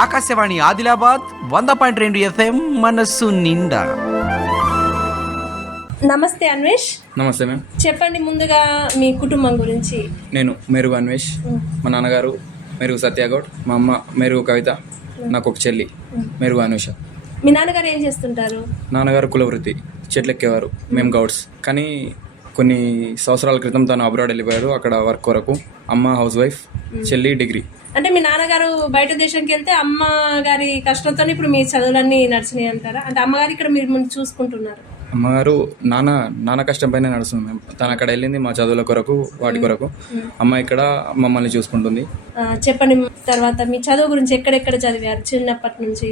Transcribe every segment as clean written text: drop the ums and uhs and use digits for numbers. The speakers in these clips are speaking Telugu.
ఆకాశవాణి ఆదిలాబాద్ 100.2 FM మనస్సు నిండా. నమస్తే అన్వేష్. నమస్తే మ్యామ్. చెప్పండి ముందుగా మీ కుటుంబం గురించి. నేను మెరుగు అన్వేష్, మా నాన్నగారు మెరుగు సత్యగౌడ్, మా అమ్మ మెరుగు కవిత, నాకు ఒక చెల్లి మెరుగు అనూష. మీ నాన్నగారు ఏం చేస్తుంటారు? నాన్నగారు కులవృత్తి, చెట్లెక్కేవారు, మేము గౌడ్స్. కానీ కొన్ని సంవత్సరాల క్రితం తను అబ్రాడ్ వెళ్ళిపోయారు, అక్కడ వర్క్ కొరకు. అమ్మ హౌస్ వైఫ్, చెల్లి డిగ్రీ. అంటే మీ నాన్నగారు బయట దేశానికి వెళ్తే అమ్మగారి కష్టంతో ఇప్పుడు మీ చదువులన్నీ నడిచినాయి అంటారా? అంటే అమ్మగారు ఇక్కడ మీరు ముందు చూసుకుంటున్నారు. అమ్మగారు నాన్న కష్టం పైన నడుస్తుంది మేము. తను అక్కడ వెళ్ళింది మా చదువుల కొరకు, వాటి కొరకు. అమ్మ ఇక్కడ మమ్మల్ని చూసుకుంటుంది. చెప్పండి తర్వాత మీ చదువు గురించి. ఎక్కడెక్కడ చదివారు చిన్నప్పటి నుంచి?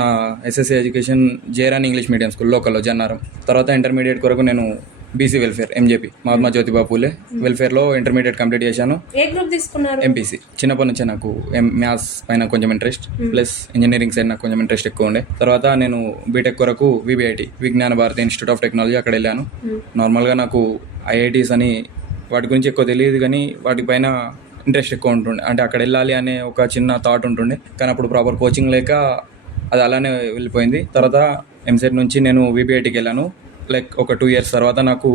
నా ఎస్ఎస్సీ ఎడ్యుకేషన్ జేరాన్ ఇంగ్లీష్ మీడియం స్కూల్ లోకల్లో జన్నారం. తర్వాత ఇంటర్మీడియట్ కొరకు నేను BC welfare MJP Mahatma Jyotiba Phule వెల్ఫేర్లో ఇంటర్మీడియట్ కంప్లీట్ చేశాను. ఏ గ్రూప్ తీసుకున్నారు? ఎంపీసీ. చిన్నప్పటి నుంచే నాకు మ్యాథ్స్ పైన కొంచెం ఇంట్రెస్ట్, ప్లస్ ఇంజనీరింగ్ సైడ్ నాకు కొంచెం ఇంట్రెస్ట్ ఎక్కువ ఉండే. తర్వాత నేను బీటెక్ కొరకు విబిఐటి విజ్ఞాన భారతి ఇన్స్టిట్యూట్ ఆఫ్ టెక్నాలజీ అక్కడ వెళ్ళాను. నార్మల్గా నాకు ఐఐటీస్ అని వాటి గురించి ఎక్కువ తెలియదు, కానీ వాటిపైన ఇంట్రెస్ట్ ఎక్కువ ఉంటుండే. అంటే అక్కడ వెళ్ళాలి అనే ఒక చిన్న థాట్ ఉంటుండే, కానీ అప్పుడు ప్రాపర్ కోచింగ్ లేక అది అలానే వెళ్ళిపోయింది. తర్వాత ఎంసెట్ నుంచి నేను విబిఐటికి వెళ్ళాను. లైక్ ఒక 2 years తర్వాత నాకు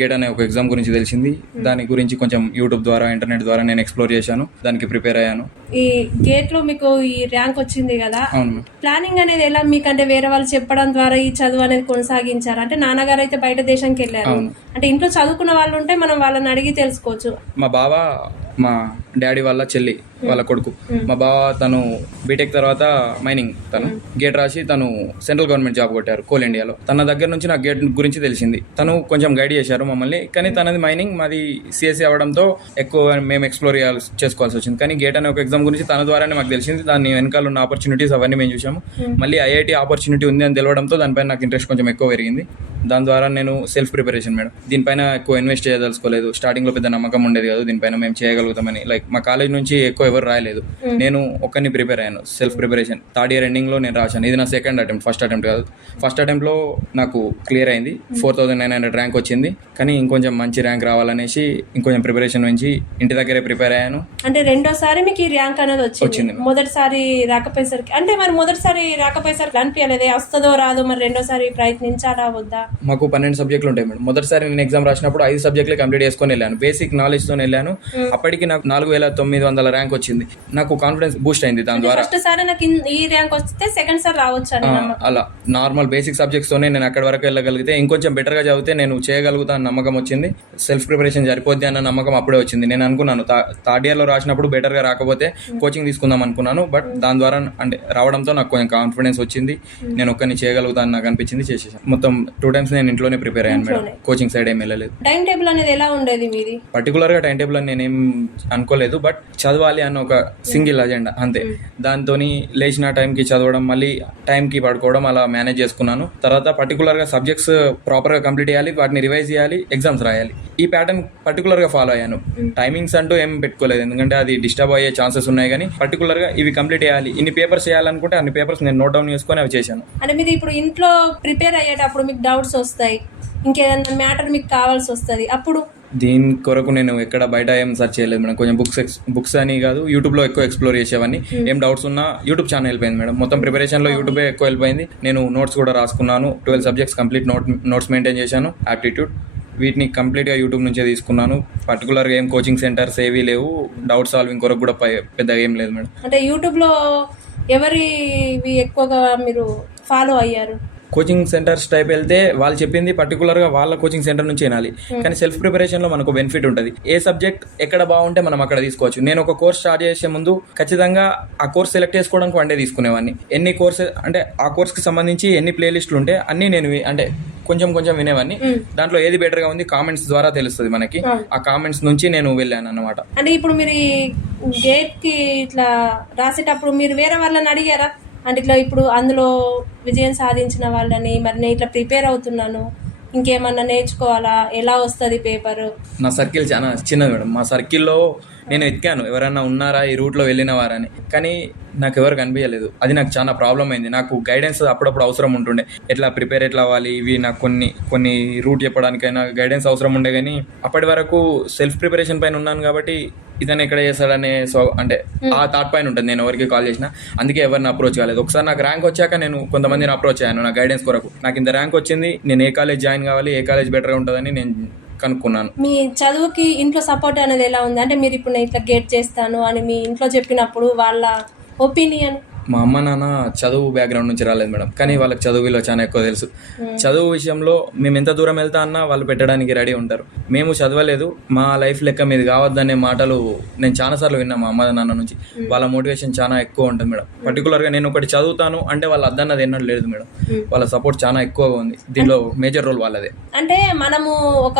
గేట్ అనే ఒక ఎగ్జామ్ గురించి తెలిసింది. దాని గురించి కొంచెం యూట్యూబ్ ద్వారా, ఇంటర్నెట్ ద్వారా నేను ఎక్స్ప్లోర్ చేశాను, దానికి ప్రిపేర్ అయ్యాను. ఈ గేట్ లో మీకు ఈ ర్యాంక్ వచ్చింది కదా, అవును. ప్లానింగ్ అనేది ఎలా మీకంటే వేరే వాళ్ళు చెప్పడం ద్వారా ఈ చదువు అనేది కొనసాగించారు? అంటే నాన్నగారు అయితే బయట దేశానికి వెళ్ళారు, అంటే ఇంట్లో చదువుకున్న వాళ్ళు ఉంటే మనం వాళ్ళని అడిగి తెలుసుకోవచ్చు. మా బావ, మా డాడీ వాళ్ళ చెల్లి వాళ్ళ కొడుకు. మా బావ తను బీటెక్ తర్వాత మైనింగ్, తను గేట్ రాసి తను సెంట్రల్ గవర్నమెంట్ జాబ్ కొట్టారు కోల్ ఇండియాలో. తన దగ్గర నుంచి నాకు గేట్ గురించి తెలిసింది. తను కొంచెం గైడ్ చేశారు మమ్మల్ని, కానీ తనది మైనింగ్, మాది సిఎస్సి అవడంతో ఎక్కువ మేము ఎక్స్ప్లోర్ చేసుకోవాల్సి వచ్చింది. కానీ గేట్ అనే ఒక ఎగ్జామ్ గురించి తన ద్వారానే మాకు తెలిసింది. దాని వెనకాల ఉన్న ఆపర్చునిటీస్ అవన్నీ మేము చూసాము. మళ్ళీ ఐఐటి ఆపర్చునిటీ ఉంది అని తెలవడంతో దానిపైన నాకు ఇంట్రెస్ట్ కొంచెం ఎక్కువ పెరిగింది. దాని ద్వారా నేను సెల్ఫ్ ప్రిపరేషన్ మేడం, దీనిపైన ఎక్కువ ఇన్వెస్ట్ చేయదలుచుకోలేదు. స్టార్టింగ్లో పెద్ద నమ్మకం ఉండేది కాదు దీనిపైన మేము చేయగలుగుతామని. లైక్ మా కాలేజ్ నుంచి ఎక్కువ ఎవరు రాయలేదు, నేను ఒక్కరిని ప్రిపేర్ అయ్యాను. సెల్ఫ్ ప్రిపరేషన్ 3rd year ఎండింగ్లో నేను రాశాను. ఇది నా సెకండ్ అటెంప్ట్, ఫస్ట్ అటెంప్ట్ కాదు. ఫస్ట్ అటెంప్ట్లో నాకు క్లియర్ అయింది, 4900 ర్యాంక్ వచ్చింది. కానీ ఇంకొంచెం మంచి ర్యాంక్ రావాలనేసి ఇంకొంచెం ప్రిపరేషన్ నుంచి ఇంటి దగ్గరే ప్రిపేర్ అయ్యాను. అంటే రెండోసారి మీకు ఈ ర్యాంక్ అనేది వచ్చింది, మొదటిసారి రాకపోయేసరికి. అంటే మరి మొదటిసారి రాకపోయేసరికి అనిపించలేదే వస్తుందో రాదో, మరి రెండోసారి ప్రయత్నించాలా వద్దా? మాకు 12 సబ్జెక్టులు ఉంటాయి మేడం. మొదటిసారి నేను ఎగ్జామ్ రాసినప్పుడు 5 సబ్జెక్టులు కంప్లీట్ చేసుకొని వెళ్ళాను, బేసిక్ నాలెడ్జ్ తో వెళ్ళాను. అప్పటికి నాకు 4900 ర్యాంక్ వచ్చింది. నాకు కాన్ఫిడెన్స్ బూస్ట్ అయింది దాని ద్వారా. ఫస్ట్ సారి నాకు ఈ ర్యాంక్ వస్తే సెకండ్ సారి రావచ్చు అలా నార్మల్ బేసిక్ సబ్జెక్ట్స్ తోనే నేను అక్కడి వరకు వెళ్ళగలిగితే, ఇంకొంచెం బెటర్ గా చదివితే నేను చేయగలుగుతా అన్న నమ్మకం వచ్చింది. సెల్ఫ్ ప్రిపరేషన్ సరిపోద్ది అన్న నమ్మకం అప్పుడే వచ్చింది. నేను అనుకున్నాను 3rd year లో రాసినప్పుడు బెటర్ గా రాకపోతే కోచింగ్ తీసుకుందాం అనుకున్నాను. బట్ దాని ద్వారా అంటే రావడంతో నాకు కొంచెం కాన్ఫిడెన్స్ వచ్చింది. నేను ఒక్కరిని చేయగలుగుతా అని నాకు అనిపించింది, చేసేసాను. మొత్తం 2 times నేను ఇంట్లోనే ప్రిపేర్ అయ్యాను మేడం, కోచింగ్ సైడ్ ఏం వెళ్ళలేదు. టైం టేబుల్ అనేది ఎలా ఉండేది మీది? పర్టికులర్ గా టైం టేబుల్ అని నేనేం అనుకోలేదు, బట్ చదవాలి అన్న ఒక సింగిల్ అజెండా అంతే. దాంతో లేచిన టైంకి చదవడం, మళ్ళీ టైంకి పడుకోవడం, అలా మేనేజ్ చేసుకున్నాను. తర్వాత పర్టికులర్ గా సబ్జెక్ట్స్ ప్రాపర్ గా కంప్లీట్ చేయాలి, వాటిని రివైజ్ చేయాలి, ఎగ్జామ్స్ రాయాలి. ఈ ప్యాటర్న్ పర్టికులర్ గా ఫాలో అయ్యాను. టైమింగ్స్ అంటూ ఏం పెట్టుకోలేదు, ఎందుకంటే అది డిస్టర్బ్ అయ్యే ఛాన్సెస్ ఉన్నాయి. కానీ పర్టికులర్ గా ఇవి కంప్లీట్ చేయాలి, ఇన్ని పేపర్స్ చేయాలనుకుంటే అన్ని పేపర్స్ నేను నోట్ డౌన్ చేసుకొని అవి చేశాను. అంటే మీరు ఇప్పుడు ఇంట్లో ప్రిపేర్ అయ్యేటప్పుడు మీకు డౌట్స్ వస్తాయి, ఇంకేదన్నా మ్యాటర్ మీకు కావాల్సి వస్తుంది, అప్పుడు దీని కొరకు నేను ఎక్కడ బయట ఏం సెర్చ్ చేయలేదు మేడం. కొంచెం బుక్స్ అని కాదు, యూట్యూబ్లో ఎక్కువ ఎక్స్ప్లోర్ చేసేవన్నీ. ఏం డౌట్స్ ఉన్నా యూట్యూబ్ ఛానల్ వెళ్ళిపోయింది మేడం. మొత్తం ప్రిపరేషన్లో యూట్యూబే ఎక్కువ వెళ్ళిపోయింది. నేను నోట్స్ కూడా రాసుకున్నాను. 12 సబ్జెక్ట్స్ కంప్లీట్ నోట్స్ మెయింటైన్ చేశాను. యాప్టిట్యూడ్ వీటిని కంప్లీట్గా యూట్యూబ్ నుంచే తీసుకున్నాను. పర్టికులర్గా ఏం కోచింగ్ సెంటర్స్ ఏవీ లేవు. డౌట్ సాల్వింగ్ కొరకు కూడా పెద్దగా ఏం లేదు మేడం. అంటే యూట్యూబ్లో ఎవరివి ఎక్కువగా మీరు ఫాలో అయ్యారు? కోచింగ్ సెంటర్స్ టైప్ వెళ్తే వాళ్ళు చెప్పింది పర్టికులర్గా వాళ్ళ కోచింగ్ సెంటర్ నుంచి వినాలి. కానీ సెల్ఫ్ ప్రిపరేషన్లో మనకు బెనిఫిట్ ఉంటుంది. ఏ సబ్జెక్ట్ ఎక్కడ బాగుంటే మనం అక్కడ తీసుకోవచ్చు. నేను ఒక కోర్స్ స్టార్ట్ చేసే ముందు ఖచ్చితంగా ఆ కోర్స్ సెలెక్ట్ చేసుకోవడానికి 1 day తీసుకునేవాడిని. ఎన్ని కోర్సెస్ అంటే ఆ కోర్స్కి సంబంధించి ఎన్ని ప్లేలిస్టులు ఉంటే అన్నీ నేను అంటే కొంచెం వినేవాడిని. దాంట్లో ఏది బెటర్ గా ఉంది కామెంట్స్ ద్వారా తెలుస్తుంది మనకి. ఆ కామెంట్స్ నుంచి నేను వెళ్ళాను అన్నమాట. అంటే ఇప్పుడు మీరు గేట్ కి ఇట్లా రాసేటప్పుడు మీరు వేరే వాళ్ళని అడిగారా? అంటే ఇట్లా ఇప్పుడు అందులో విజయం సాధించిన వాళ్ళని, మరి నేను ఇట్లా ప్రిపేర్ అవుతున్నాను, ఇంకేమన్నా నేర్చుకోవాలా, ఎలా వస్తుంది పేపర్? నా సర్కిల్ చాలా చిన్నది మేడం. మా సర్కిల్లో నేను ఎతికాను ఎవరైనా ఉన్నారా ఈ రూట్లో వెళ్ళిన వారని, కానీ నాకు ఎవరు కనిపించలేదు. అది నాకు చాలా ప్రాబ్లం అయింది. నాకు గైడెన్స్ అప్పుడప్పుడు అవసరం ఉంటుండే, ఎట్లా ప్రిపేర్ ఎట్లా అవ్వాలి ఇవి నాకు కొన్ని రూట్ చెప్పడానికైనా గైడెన్స్ అవసరం ఉండే. కానీ అప్పటి వరకు సెల్ఫ్ ప్రిపరేషన్ పైన ఉన్నాను కాబట్టి ఇతను ఎక్కడ చేస్తాడనే అంటే ఆ థాట్ పైన ఉంటుంది నేను ఎవరికి కాల్ చేసినా. అందుకే ఎవరిని అప్రోచ్ కాలేదు. ఒకసారి నాకు ర్యాంక్ వచ్చాక నేను కొంతమందిని అప్రోచ్ అయ్యాను నా గైడెన్స్ కొరకు. నాకు ఇంత ర్యాంక్ వచ్చింది, నేను ఏ కాలేజ్ జాయిన్ కావాలి, ఏ కాలేజ్ బెటర్గా ఉంటుందని నేను కనుక్కున్నాను. మీ చదువుకి ఇంట్లో సపోర్ట్ అనేది ఎలా ఉంది? అంటే మీరు ఇప్పుడు నేను ఇట్లా గేట్ చేస్తాను అని మీ ఇంట్లో చెప్పినప్పుడు వాళ్ళ ఒపీనియన్? మా అమ్మ నాన్న చదువు బ్యాక్గ్రౌండ్ నుంచి రాలేదు మేడం, కానీ వాళ్ళకి చదువు విలువ చాలా ఎక్కువ తెలుసు. చదువు విషయంలో మేము ఎంత దూరం వెళ్తా అన్నా వాళ్ళు పెట్టడానికి రెడీ ఉంటారు. మేము చదవలేదు, మా లైఫ్ లెక్క మీది కావద్దనే మాటలు నేను చాలాసార్లు విన్నా మా అమ్మ నాన్న నుంచి. వాళ్ళ మోటివేషన్ చాలా ఎక్కువ ఉంటుంది మేడం. పర్టికులర్గా నేను ఒకటి చదువుతాను అంటే వాళ్ళు అద్దన్నది ఎన్నో లేదు మేడం. వాళ్ళ సపోర్ట్ చాలా ఎక్కువగా ఉంది. దీనిలో మేజర్ రోల్ వాళ్ళదే. అంటే మనము ఒక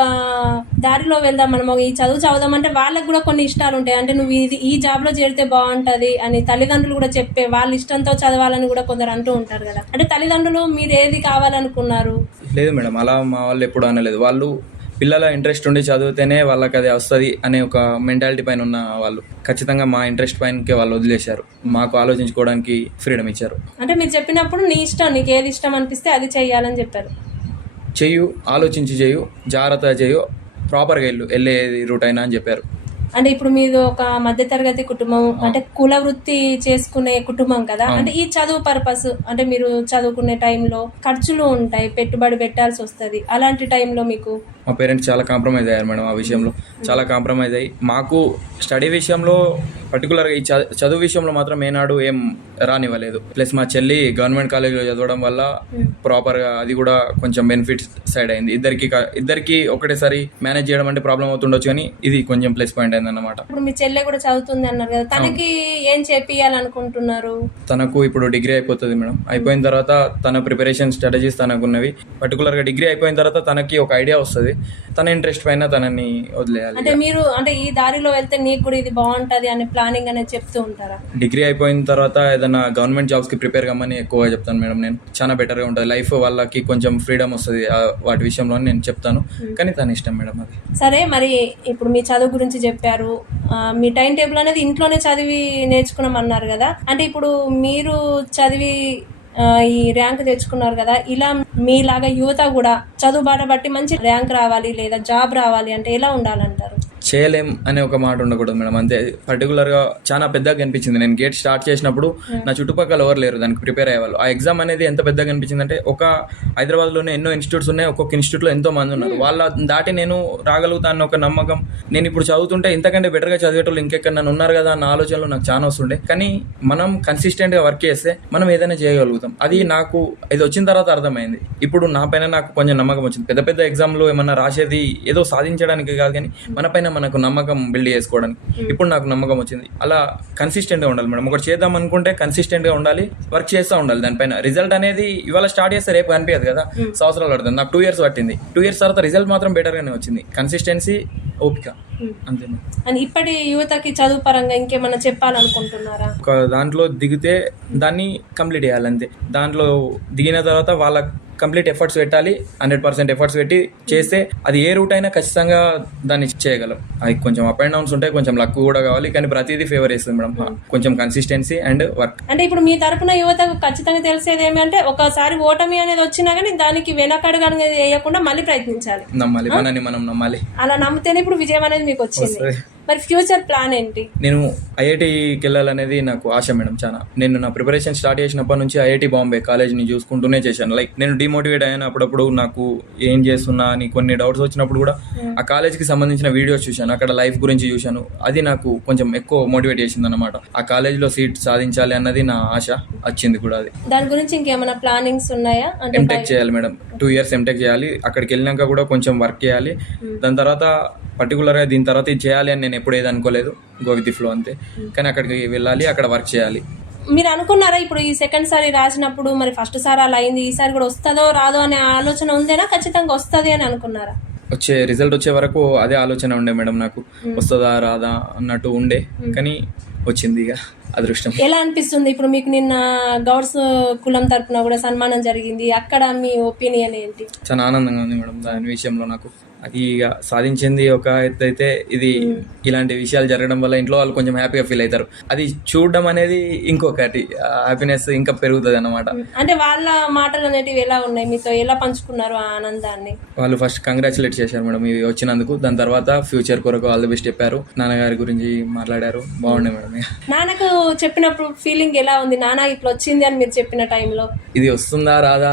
దారిలో వెళ్దాం, మనము ఈ చదువు చదువుదామంటే వాళ్ళకి కూడా కొన్ని ఇష్టాలు ఉంటాయి. అంటే నువ్వు ఈ జాబ్లో చేరితే బాగుంటుంది అని తల్లిదండ్రులు కూడా చెప్పే, వాళ్ళ ఇష్టంతో చదవాలని కూడా కొందరు అంటూ ఉంటారు కదా. అంటే తల్లిదండ్రులు మీరు ఏది కావాలనుకున్నారు? లేదు మేడం, అలా మా వాళ్ళు ఎప్పుడు అనలేదు. వాళ్ళు పిల్లల ఇంట్రెస్ట్ ఉండి చదివితేనే వాళ్ళకి అది వస్తుంది అనే ఒక మెంటాలిటీ పైన ఉన్న వాళ్ళు ఖచ్చితంగా మా ఇంట్రెస్ట్ పైనకే వాళ్ళు వదిలేశారు. మాకు ఆలోచించుకోవడానికి ఫ్రీడమ్ ఇచ్చారు. అంటే మీరు చెప్పినప్పుడు నీ ఇష్టం, నీకు ఏది ఇష్టం అనిపిస్తే అది చెయ్యాలని చెప్పారు. చెయ్యు, ఆలోచించి చెయ్యు, జాగ్రత్తగా చెయ్యు, ప్రాపర్గా వెళ్ళే రూట్ అయినా అని చెప్పారు. అంటే ఇప్పుడు మీరు ఒక మధ్యతరగతి కుటుంబం, అంటే కుల వృత్తి చేసుకునే కుటుంబం కదా. అంటే ఈ చదువు పర్పస్, అంటే మీరు చదువుకునే టైంలో ఖర్చులు ఉంటాయి, పెట్టుబడి పెట్టాల్సి వస్తుంది. అలాంటి టైంలో మీకు మా పేరెంట్స్ చాలా కాంప్రమైజ్ అయ్యారు మేడం. ఆ విషయంలో చాలా కాంప్రమైజ్ అయ్యి మాకు స్టడీ విషయంలో పర్టికులర్గా ఈ చదువు విషయంలో మాత్రం ఏనాడు ఏం రానివ్వలేదు. ప్లస్ మా చెల్లి గవర్నమెంట్ కాలేజీలో చదవడం వల్ల ప్రాపర్గా అది కూడా కొంచెం బెనిఫిట్స్ సైడ్ అయింది. ఇద్దరికి ఒకటేసారి మేనేజ్ చేయడం అంటే ప్రాబ్లం అవుతుండొచ్చు, కానీ ఇది కొంచెం ప్లస్ పాయింట్ అయింది అన్నమాట. ఇప్పుడు మీ చెల్లె కూడా చదువుతుంది అన్నారు కదా, తనకి ఏం చేపియాలనుకుంటున్నారు? తనకు ఇప్పుడు డిగ్రీ అయిపోతుంది మేడం. అయిపోయిన తర్వాత తన ప్రిపరేషన్ స్ట్రాటజీస్ తనకున్నవి. పర్టికులర్గా డిగ్రీ అయిపోయిన తర్వాత తనకి ఒక ఐడియా వస్తుంది, తన ఇంట్రెస్ట్ పైన తనని వదిలేయాలి. అంటే మీరు అంటే ఈ దారిలో వెళ్తే నీకు కూడా ఇది బాగుంటది అనే ప్లానింగ్ అనేది చెప్తూ ఉంటారా? డిగ్రీ అయిపోయిన తర్వాత ఏదైనా గవర్నమెంట్ జాబ్స్ కి ప్రిపేర్ కమ్మని ఎక్కువగా చెప్తాను మేడం. నేను చాలా బెటర్గా ఉంటుంది లైఫ్, వాళ్ళకి కొంచెం ఫ్రీడమ్ వస్తుంది వాటి విషయంలో నేను చెప్తాను. కానీ తన ఇష్టం మేడం అది. సరే, మరి ఇప్పుడు మీ చదువు గురించి చెప్పారు, మీ టైం టేబుల్ అనేది ఇంట్లోనే చదివి నేర్చుకున్నామన్నారు కదా. అంటే ఇప్పుడు మీరు చదివి ఈ ర్యాంక్ తెచ్చుకున్నారు కదా, ఇలా మీలాగా యువత కూడా చదువు బాట బట్టి మంచి ర్యాంక్ రావాలి లేదా జాబ్ రావాలి అంటే ఎలా ఉండాలంటారు? చేయలేం అనే ఒక మాట ఉండకూడదు మేడం. అంతే. పర్టికులర్గా చాలా పెద్దగా అనిపించింది. నేను గేట్ స్టార్ట్ చేసినప్పుడు నా చుట్టుపక్కల ఎవరు లేరు దానికి ప్రిపేర్ అయ్యేవాళ్ళు. ఆ ఎగ్జామ్ అనేది ఎంత పెద్దగా అనిపించింది అంటే, ఒక హైదరాబాద్లోనే ఎన్నో ఇన్స్టిట్యూట్స్ ఉన్నాయి, ఒక్కొక్క ఇన్స్టిట్యూట్లో ఎంతో మంది ఉన్నారు. వాళ్ళ దాటి నేను రాగలుగుతాను ఒక నమ్మకం. నేను ఇప్పుడు చదువుతుంటే ఇంతకంటే బెటర్గా చదివేటోళ్ళు ఇంకెక్కడ నన్ను ఉన్నారు కదా అన్న ఆలోచనలు నాకు చాలా వస్తుండే. కానీ మనం కన్సిస్టెంట్గా వర్క్ చేస్తే మనం ఏదైనా చేయగలుగుతాం. అది నాకు ఇది వచ్చిన తర్వాత అర్థమైంది. ఇప్పుడు నా పైన నాకు కొంచెం నమ్మకం వచ్చింది. పెద్ద పెద్ద ఎగ్జామ్లో ఏమన్నా రాసేది ఏదో సాధించడానికి కాదు, కానీ మన పైన మనకు నమ్మకం బిల్డ్ చేసుకోవడానికి ఇప్పుడు నాకు నమ్మకం వచ్చింది. అలా కన్సిస్టెంట్గా ఉండాలి మేడం. ఒకటి చేద్దాం అనుకుంటే కన్సిస్టెంట్గా ఉండాలి, వర్క్ చేస్తూ ఉండాలి దానిపైన. రిజల్ట్ అనేది ఇవాళ స్టార్ట్ చేస్తే రేపు కనిపించదు కదా, సంవత్సరాలు పడుతుంది. నాకు 2 years పట్టింది. 2 years తర్వాత రిజల్ట్ మాత్రం బెటర్గానే వచ్చింది. కన్సిస్టెన్సీ, ఓపిక, అంతే. అండ్ ఇప్పటి యువతకి చదువు పరంగా ఇంకేమన్నా చెప్పాలనుకుంటున్నారా? ఒక దాంట్లో దిగితే దాన్ని కంప్లీట్ చేయాలి అంతే. దాంట్లో దిగిన తర్వాత వాళ్ళ కంప్లీట్ ఎఫర్ట్స్ పెట్టాలి. 100% ఎఫర్ట్స్ పెట్టి చేస్తే అది ఏ రూట్ అయినా ఖచ్చితంగా దాన్ని చేయగలం. అది కొంచెం అప్ అండ్ డౌన్స్ ఉంటాయి, కొంచెం లక్ కూడా కావాలి, కానీ ప్రతిదీ ఫేవర్ చేస్తుంది మేడం. కొంచెం కన్సిస్టెన్సీ అండ్ వర్క్. అంటే ఇప్పుడు మీ తరపున యువతకు ఖచ్చితంగా తెలిసేది ఏమంటే, ఒకసారి ఓటమి అనేది వచ్చినా కానీ దానికి వెనకడుగు అనేది వేయకుండా మళ్ళీ ప్రయత్నించాలి, నమ్మాలి, మనని మనం నమ్మాలి. అలా నమ్మితేనే ఇప్పుడు విజయం అనేది మీకు వచ్చింది. మరి ఫ్యూచర్ ప్లాన్ ఏంటి? నేను ఐఐటికి వెళ్ళాలనేది నాకు ఆశ మేడం చాలా. నేను నా ప్రిపరేషన్ స్టార్ట్ చేసినప్పటి నుంచి ఐఐటి బాంబే కాలేజ్ని చూసుకుంటూనే చేశాను. లైక్ నేను డిమోటివేట్ అయ్యాను అప్పుడప్పుడు, నాకు ఏం చేస్తున్నా అని కొన్ని డౌట్స్ వచ్చినప్పుడు కూడా ఆ కాలేజ్కి సంబంధించిన వీడియోస్ చూశాను, అక్కడ లైఫ్ గురించి చూశాను. అది నాకు కొంచెం ఎక్కువ మోటివేట్ చేసింది అన్నమాట. ఆ కాలేజ్లో సీట్ సాధించాలి అన్నది నా ఆశ, వచ్చింది కూడా అది. దాని గురించి ఇంకేమైనా ప్లానింగ్స్ ఉన్నాయా? ఎంటెక్ చేయాలి మేడం, 2 years ఎంటెక్ చేయాలి. అక్కడికి వెళ్ళినాక కూడా కొంచెం వర్క్ చేయాలి. దాని తర్వాత పర్టికులర్గా దీని తర్వాత ఇది చేయాలి అని నేను ఎప్పుడు ఏది అనుకోలేదు, గో విత్ ది ఫ్లో అంతే. కానీ అక్కడికి వెళ్ళాలి, అక్కడ వర్క్ చేయాలి. మీరు అనుకున్నారా ఇప్పుడు ఈ సెకండ్ సారి రాసినప్పుడు, మరి ఫస్ట్ సారి అలా అయింది, ఈసారి కూడా వస్తుందో రాదో అనే ఆలోచన ఉందేనా? ఖచ్చితంగా వస్తుంది అని అనుకున్నారా? రిజల్ట్ వచ్చే వరకు అదే ఆలోచన ఉండే మేడం నాకు, వస్తుందా రాదా అన్నట్టు ఉండే. కానీ వచ్చింది, ఇక అదృష్టం. ఎలా అనిపిస్తుంది ఇప్పుడు మీకు? నిన్న గౌడ్స్ కులం తరపున కూడా సన్మానం జరిగింది, అక్కడ మీ ఒపీనియన్ ఏంటి? చాలా ఆనందంగా ఉంది మేడం దాని విషయంలో. నాకు అది ఇక సాధించింది ఒక ఎత్తు అయితే, ఇది ఇలాంటి విషయాలు జరగడం వల్ల ఇంట్లో వాళ్ళు కొంచెం హ్యాపీగా ఫీల్ అవుతారు. అది చూడడం అనేది ఇంకొకటి హ్యాపీనెస్ ఇంకా పెరుగుతుంది అన్నమాట. అంటే వాళ్ళ మాటలు అనేటివి ఎలా ఉన్నాయి, మీతో ఎలా పంచుకున్నారు ఆ ఆనందాన్ని? వాళ్ళు ఫస్ట్ కంగ్రాచులేట్ చేశారు మేడం ఇవి వచ్చినందుకు. దాని తర్వాత ఫ్యూచర్ కొరకు ఆల్ ది బెస్ట్ చెప్పారు. నాన్నగారి గురించి మాట్లాడారు. బాగుండే మేడం. నాన్నకు చెప్పినప్పుడు ఫీలింగ్ ఎలా ఉంది? నాన్న ఇట్లా వచ్చింది అని మీరు చెప్పిన టైంలో ఇది వస్తుందా రాదా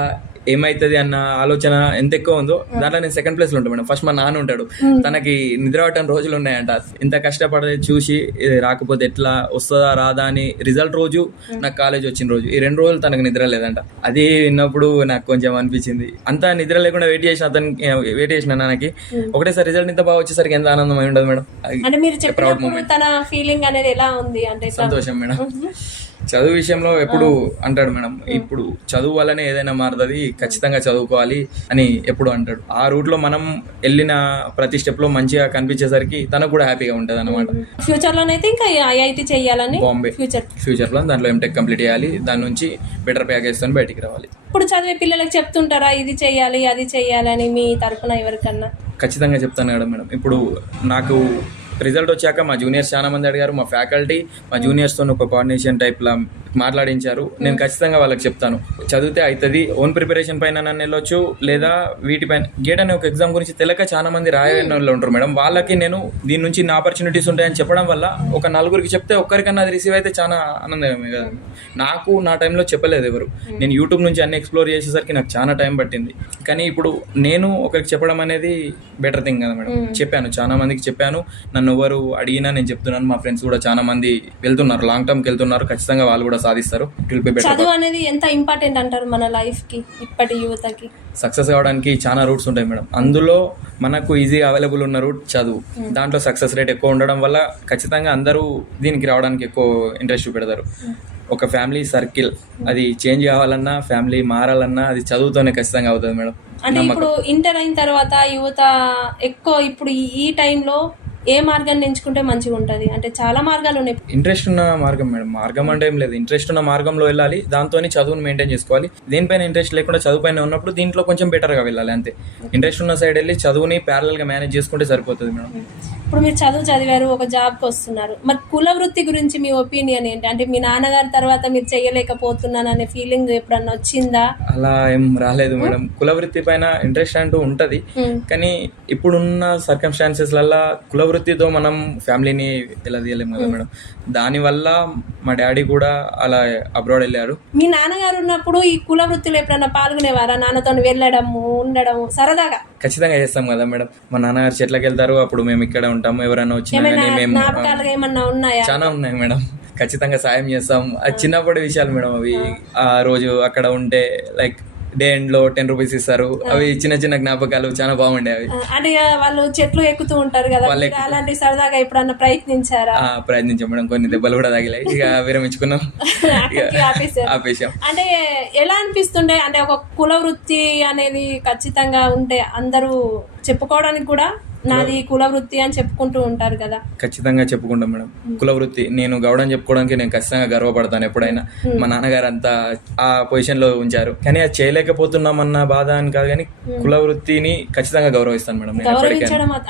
ఏమైతుంది అన్న ఆలోచన ఎంత ఎక్కువ ఉందో దాంట్లో నేను సెకండ్ ప్లేస్ లో ఉంటాను మేడం. ఫస్ట్ మా నాన్న ఉంటాడు, తనకి నిద్ర పట్టని రోజులు ఉన్నాయంట. ఇంత కష్టపడి చూసి ఇది రాకపోతే ఎట్లా వస్తుందా రాదా అని రిజల్ట్ రోజు నాకు కాలేజ్ వచ్చిన రోజు ఈ 2 రోజులు తనకు నిద్ర లేదంట. అది విన్నప్పుడు నాకు కొంచెం అనిపించింది. అంతా నిద్ర లేకుండా వెయిట్ చేసిన నాన్నకి ఒకటేసారి రిజల్ట్ ఇంత బాగా వచ్చేసరికి ఎంత ఆనందం అయి ఉండదు మేడం. అంటే మీరు చెప్పినప్పుడు తన ఫీలింగ్ అనేది ఎలా ఉంది? అంటే సంతోషం మేడం. చదువు విషయంలో ఎప్పుడు అంటాడు మేడం, ఇప్పుడు చదువు వల్లనే ఏదైనా మారుతుంది, ఖచ్చితంగా చదువుకోవాలి అని ఎప్పుడు అంటాడు. ఆ రూట్ లో మనం వెళ్ళిన ప్రతి స్టెప్ లో మంచిగా కనిపించేసరికి తనకు కూడా హ్యాపీగా ఉంటది అనమాట. ఫ్యూచర్ లోనైతే ఇంకా ఐఐటి చేయాలని బాంబే ఫ్యూచర్ లో దాంట్లో ఎంటెక్ కంప్లీట్ చేయాలి, దాని నుంచి బెటర్ ప్యాకేజ్ తో బయటికి రావాలి. ఇప్పుడు చదివే పిల్లలకు చెప్తుంటారా ఇది చేయాలి అది చేయాలి అని మీ తరపున ఎవరికన్నా? ఖచ్చితంగా చెప్తాను కదా మేడం. ఇప్పుడు నాకు రిజల్ట్ వచ్చాక మా జూనియర్స్ చాలా మంది అడిగారు, మా ఫ్యాకల్టీ మా జూనియర్స్తో ఒక కోఆర్డినేషన్ టైప్లా మాట్లాడించారు. నేను ఖచ్చితంగా వాళ్ళకి చెప్తాను, చదివితే అవుతుంది. ఓన్ ప్రిపరేషన్ పైన నన్ను వెళ్ళొచ్చు, లేదా వీటిపైన గేట్ అనే ఒక ఎగ్జామ్ గురించి తెలియక చాలా మంది రాయని వాళ్ళు ఉంటారు మేడం. వాళ్ళకి నేను దీని నుంచి నా ఆపర్చునిటీస్ ఉంటాయని చెప్పడం వల్ల ఒక 4గురికి చెప్తే ఒక్కరికన్నా అది రిసీవ్ అయితే చాలా ఆనందమే కదా. నాకు నా టైంలో చెప్పలేదు ఎవరు. నేను యూట్యూబ్ నుంచి అన్ని ఎక్స్ప్లోర్ చేసేసరికి నాకు చాలా టైం పట్టింది. కానీ ఇప్పుడు నేను ఒకరికి చెప్పడం అనేది బెటర్ థింగ్ కదా మేడం. చెప్పాను, చాలా మందికి చెప్పాను. నన్ను ఎవరు అడిగినా నేను చెప్తున్నాను. మా ఫ్రెండ్స్ కూడా చాలా మంది వెళ్తున్నారు, లాంగ్ టర్మ్కి వెళ్తున్నారు. ఖచ్చితంగా వాళ్ళు కూడా సాధిస్తారు. చదువు అనేది ఎంత ఇంపార్టెంట్ అంటారు మన లైఫ్ కి, ఇప్పటి యువతకి? సక్సెస్ కావడానికి చాలా రూట్స్ ఉంటాయి మేడం. అందులో మనకు ఈజీగా అవైలబుల్ ఉన్న రూట్ చదువు. దాంట్లో సక్సెస్ రేట్ ఎక్కువ ఉండడం వల్ల ఖచ్చితంగా అందరూ దీనికి రావడానికి ఎక్కువ ఇంట్రెస్ట్ చూపెడతారు. ఒక ఫ్యామిలీ సర్కిల్ అది చేంజ్ కావాలన్నా, ఫ్యామిలీ మారాలన్నా అది చదువుతోనే ఖచ్చితంగా అవుతుంది మేడం. అంటే ఇప్పుడు ఇంటర్ అయిన తర్వాత యువత ఎక్కువ ఇప్పుడు ఈ టైంలో ఏ మార్గాన్ని ఎంచుకుంటే మంచిగా ఉంటుంది? అంటే చాలా మార్గాలు ఉన్నాయి. ఇంట్రెస్ట్ ఉన్న మార్గం మేడం. మార్గం అంటే ఏం లేదు, ఇంట్రెస్ట్ ఉన్న మార్గంలో వెళ్ళాలి. దాంతో చదువును మెయింటైన్ చేసుకోవాలి. దేనిపైన ఇంట్రెస్ట్ లేకుండా చదువు పైన ఉన్నప్పుడు దీంట్లో కొంచెం బెటర్గా వెళ్ళాలి అంతే. ఇంట్రెస్ట్ ఉన్న సైడ్ వెళ్ళి చదువుని ప్యారలల్గా మేనేజ్ చేసుకుంటే సరిపోతుంది మేడం. ఇప్పుడు మీరు చదివారు, ఒక జాబ్కి వస్తున్నారు. మరి కుల వృత్తి గురించి మీ ఒపీనియన్ ఏంటి? అంటే మీ నాన్నగారి తర్వాత మీరు చేయలేకపోతున్నాను అనే ఫీలింగ్ ఎప్పుడన్నా వచ్చిందా? అలా ఏం రాలేదు మేడం. కుల వృత్తి పైన ఇంట్రెస్ట్ అంటూ ఉంటది, కానీ ఇప్పుడున్న సర్కమ్స్టాన్సెస్లలో కుల వృత్తితో మనం ఫ్యామిలీని ఎలా తీయలేము కదా మేడం. దానివల్ల మా డాడీ కూడా అలా అబ్రాడ్ వెళ్ళారు. మీ నాన్నగారు ఉన్నప్పుడు ఈ కుల వృత్తిలో ఎప్పుడన్నా పాల్గొనేవారా? నాన్నతో వెళ్ళడము, ఉండడం సరదాగా? ఖచ్చితంగా చేస్తాం కదా మేడం. మా నాన్నగారు చెట్లకి వెళ్తారు, అప్పుడు మేము ఇక్కడ ఉంటాము. ఎవరైనా వచ్చినా కానీ మేము ఏమన్నా ఉన్నాయా? చాలా ఉన్నాయి మేడం. ఖచ్చితంగా సాయం చేస్తాం. అది చిన్నప్పటి విషయాలు మేడం. అవి ఆ రోజు అక్కడ ఉంటే లైక్ డే ఎండ్ లో 10 రూపీస్ ఇస్తారు. అవి చిన్న చిన్న జ్ఞాపకాలు చాలా బాగుండే. అవి అంటే వాళ్ళు చెట్లు ఎక్కుతూ ఉంటారు కదా, అలాంటి సరదాగా ఎప్పుడన్నా ప్రయత్నించారా? ప్రయత్నించాం మేడం. కొన్ని దెబ్బలు కూడా తగిలాయి. ఇక విరమించుకున్నాం, ఆపేసాం. అంటే ఎలా అనిపిస్తుండే? అంటే ఒక కుల వృత్తి అనేది ఖచ్చితంగా ఉంటే అందరూ చెప్పుకోవడానికి కూడా నాది కుల వృత్తి అని చెప్పుకుంటూ ఉంటారు కదా. ఖచ్చితంగా చెప్పుకుంటాం మేడం. కుల వృత్తి నేను గౌడని చెప్పుకోవడానికి నేను ఖచ్చితంగా గర్వపడతాను ఎప్పుడైనా. మా నాన్నగారు అంతా ఆ పొజిషన్ లో ఉంచారు, కానీ అది చేయలేకపోతున్నామన్న బాధ అని కాదు, కానీ కుల వృత్తిని ఖచ్చితంగా గౌరవిస్తాను మేడం.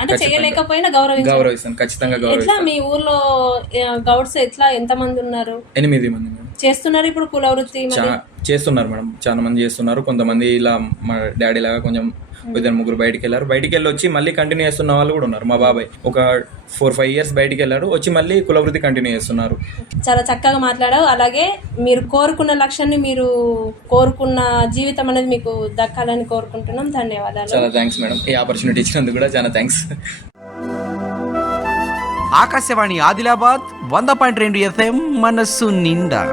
అంటే చేయలేకపోయినా గౌరవిస్తాను, ఖచ్చితంగా గౌరవిస్తాను. మీ ఊర్లో గౌడ్స్ ఎట్లా ఎంతమంది ఉన్నారు? 8 మంది మేడం. చేస్తున్నారు ఇప్పుడు కుల వృత్తి? చేస్తున్నారు మేడం, చాలా మంది చేస్తున్నారు. కొంతమంది ఇలా మా డాడీ లాగా కొంచెం 2-3 బయటికి వెళ్ళారు. బయటికి వెళ్ళి వచ్చి మళ్ళీ కంటిన్యూ చేస్తున్న వాళ్ళు కూడా ఉన్నారు. మా బాబాయ్ ఒక 4-5 years బయటికి వెళ్ళారు, వచ్చి మళ్ళీ కులవృత్తి కంటిన్యూ చేస్తున్నారు. చాలా చక్కగా మాట్లాడావు. అలాగే మీరు కోరుకున్న లక్ష్యాన్ని, మీరు కోరుకున్న జీవితం అనేది మీకు దక్కాలని కోరుకుంటున్నాం. ధన్యవాదాలు. చాలా థ్యాంక్స్ మేడం. ఈ ఆపర్చునిటీ ఇచ్చినందుకు కూడా చాలా థ్యాంక్స్. ఆకాశవాణి ఆదిలాబాద్ 100.2 FM మనస్సు నిండా.